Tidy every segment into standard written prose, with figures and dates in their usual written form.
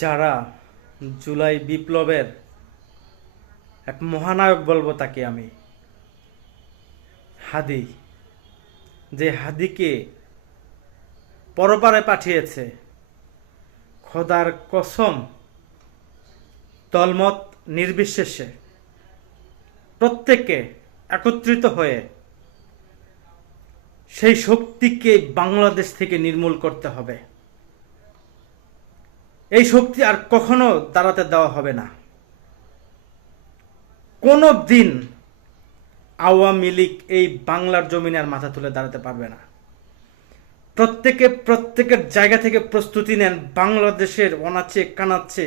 যারা জুলাই বিপ্লবের এক মহানায়ক বলবো তাকে আমি, হাদি, যে হাদিকে পরপারে পাঠিয়েছে, খোদার কসম দলমত নির্বিশেষে প্রত্যেকে একত্রিত হয়ে সেই শক্তিকে বাংলাদেশ থেকে নির্মূল করতে হবে। এই শক্তি আর কখনো দাঁড়াতে দেওয়া হবে না। কোনো দিন আওয়ামী লীগ এই বাংলার জমিনে আর মাথা তুলে দাঁড়াতে পারবে না। প্রত্যেকের জায়গা থেকে প্রস্তুতি নেন। বাংলাদেশের অনাচে কানাচ্ছে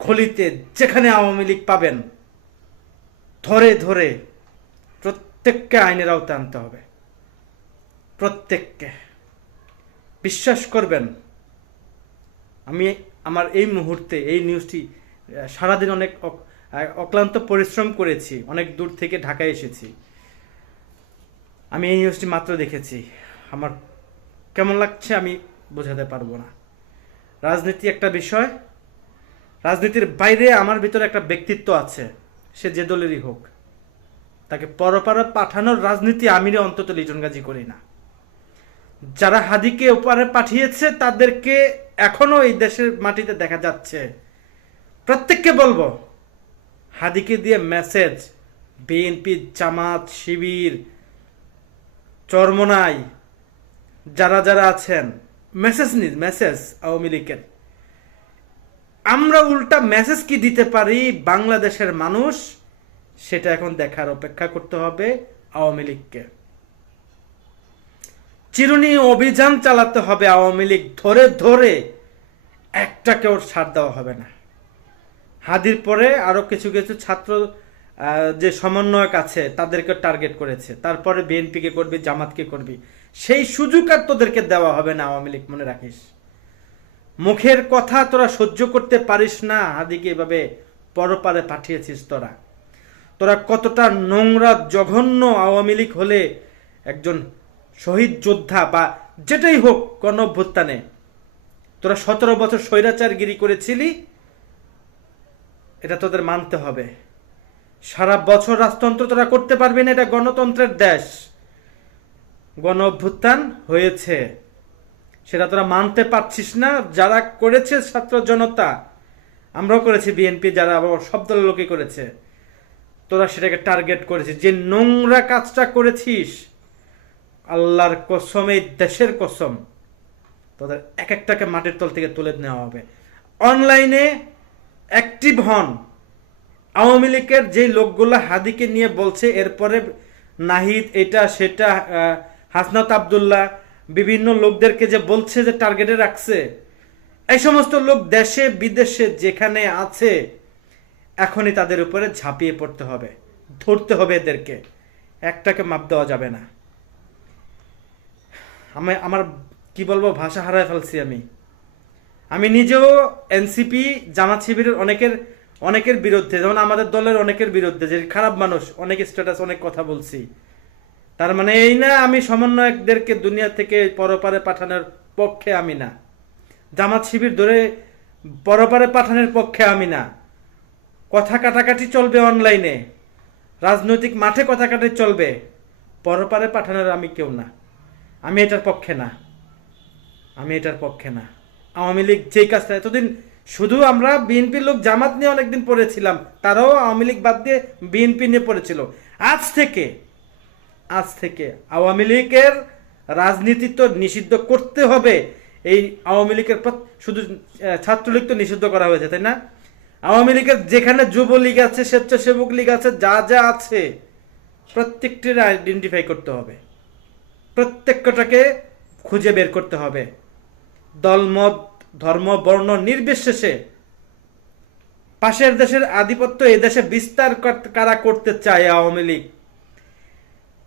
খলিতে যেখানে আওয়ামী লীগ পাবেন, ধরে ধরে প্রত্যেককে আইনের আওতায় আনতে হবে। প্রত্যেককে বিশ্বাস করবেন, আমি আমার এই মুহূর্তে এই নিউজটি সারাদিন অনেক অক্লান্ত পরিশ্রম করেছি, অনেক দূর থেকে ঢাকায় এসেছি। আমি এই নিউজটি মাত্র দেখেছি, আমার কেমন লাগছে আমি বোঝাতে পারবো না। রাজনীতি একটা বিষয়, রাজনীতির বাইরে আমার ভিতরে একটা ব্যক্তিত্ব আছে, সে যে দলেরই হোক, তাকে পরপারে পাঠানোর রাজনীতি আমি অন্তত লিটনগাজি করি না। যারা হাদিকে ওপারে পাঠিয়েছে তাদেরকে এখনো এই দেশের মাটিতে দেখা যাচ্ছে। প্রত্যেককে বলবো, হাদিকে দিয়ে মেসেজ বিএনপি, জামাত, শিবির, চরমনাই যারা যারা আছেন, মেসেজ আওয়ামী লীগের। আমরা উল্টা মেসেজ কি দিতে পারি বাংলাদেশের মানুষ, সেটা এখন দেখার অপেক্ষা করতে হবে আওয়ামী লীগকে। চিরুনি অভিযান চালাতে হবে আওয়ামী লীগ ধরে ধরে, একটাকেও ছাড় দেওয়া হবে না। হাদির পরে আরো কিছু কিছু ছাত্র যে সমন্বয়ক আছে তাদেরকে টার্গেট করেছে, তারপরে বিএনপিকে করবি, জামাতকে করবি, সেই সুযোগ আর তোদেরকে দেওয়া হবে না আওয়ামী লীগ, মনে রাখিস। মুখের কথা তোরা সহ্য করতে পারিস না, হাদিকে এভাবে পরপারে পাঠিয়েছিস। তোরা কতটা নোংরা জঘন্য আওয়ামী লীগ হলে একজন শহীদ যোদ্ধা বা যেটাই হোক গণ অভ্যুত্থানে তোরা 17 বছর স্বৈরাচারগিরি করেছিলি, এটা তোদের মানতে হবে। সারা বছর রাজতন্ত্র তোরা করতে পারবি না, এটা গণতন্ত্রের দেশ। গণ অভ্যুত্থান হয়েছে, সেটা তোরা মানতে পারছিস না। যারা করেছে ছাত্র জনতা, আমরাও করেছি, বিএনপি যারা আবার সব দলের লোকে করেছে, তোরা সেটাকে টার্গেট করেছিস। যে নোংরা কাজটা করেছিস, আল্লাহর কসম, এই দেশের কসম, তোদের এক একটাকে মাটির তল থেকে তুলে নেওয়া হবে। অনলাইনে অ্যাক্টিভ হন। আওয়ামী লীগের যে লোকগুলা হাদিকে নিয়ে বলছে, এরপরে নাহিদ, এটা সেটা, হাসনাত আব্দুল্লাহ, বিভিন্ন লোকদেরকে যে বলছে যে টার্গেটে রাখছে, এই সমস্ত লোক দেশে বিদেশে যেখানে আছে এখনই তাদের উপরে ঝাঁপিয়ে পড়তে হবে, ধরতে হবে এদেরকে, একটাকে মাপ দেওয়া যাবে না। আমার কি বলবো, ভাষা হারায় ফেলছি আমি নিজেও এনসিপি, জামাত শিবিরের অনেকের বিরুদ্ধে, যেমন আমাদের দলের অনেকের বিরুদ্ধে, যে খারাপ মানুষ, অনেক স্ট্যাটাস, অনেক কথা বলছি। তার মানে এই না আমি সমন্বয়কদেরকে দুনিয়া থেকে পরপারে পাঠানোর পক্ষে আমি না, জামাত শিবির ধরে পরপারে পাঠানোর পক্ষে আমি না। কথা কাটাকাটি চলবে অনলাইনে, রাজনৈতিক মাঠে কথা কাটাকাটি চলবে, পরপারে পাঠানোর আমি কেউ না, আমি এটার পক্ষে না। আওয়ামী লীগ যেই কাজটা এতদিন শুধু আমরা বিএনপির লোক জামাত নিয়ে অনেকদিন পড়েছিলাম, তারাও আওয়ামী লীগ বাদ দিয়ে বিএনপি নিয়ে পড়েছিল। আজ থেকে আওয়ামী লীগের রাজনীতি তো নিষিদ্ধ করতে হবে। এই আওয়ামী লীগের শুধু ছাত্রলীগ তো নিষিদ্ধ করা হয়েছে, তাই না? আওয়ামী লীগের যেখানে যুবলীগ আছে, স্বেচ্ছাসেবক লীগ আছে, যা যা আছে প্রত্যেকটির আইডেন্টিফাই করতে হবে, প্রত্যেকটাকে খুঁজে বের করতে হবে। দলমত, ধর্ম, বর্ণ নির্বিশেষে পাশের দেশের আধিপত্য এ দেশে বিস্তার কারা করতে চায়? আওয়ামী লীগ।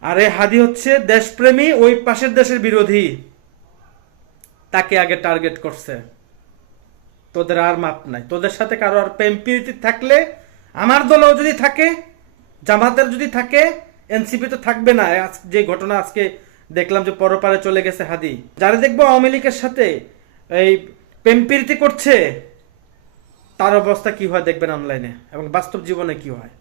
আর এই হাদি হচ্ছে দেশপ্রেমী, ওই পাশের দেশের বিরোধী, তাকে আগে টার্গেট করছে। তোদের আর মাপ নাই। তোদের সাথে কারো আর প্রেম প্রীতি থাকলে, আমার দলেও যদি থাকে, জামাতের যদি থাকে, এনসিপি তো থাকবে না। যে ঘটনা আজকে দেখলাম যে পরপারে চলে গেছে হাদি, যারা দেখবো আওয়ামী লীগের সাথে এই প্রেম প্রীতি করছে, তার অবস্থা কি হয় দেখবেন অনলাইনে এবং বাস্তব জীবনে কি হয়।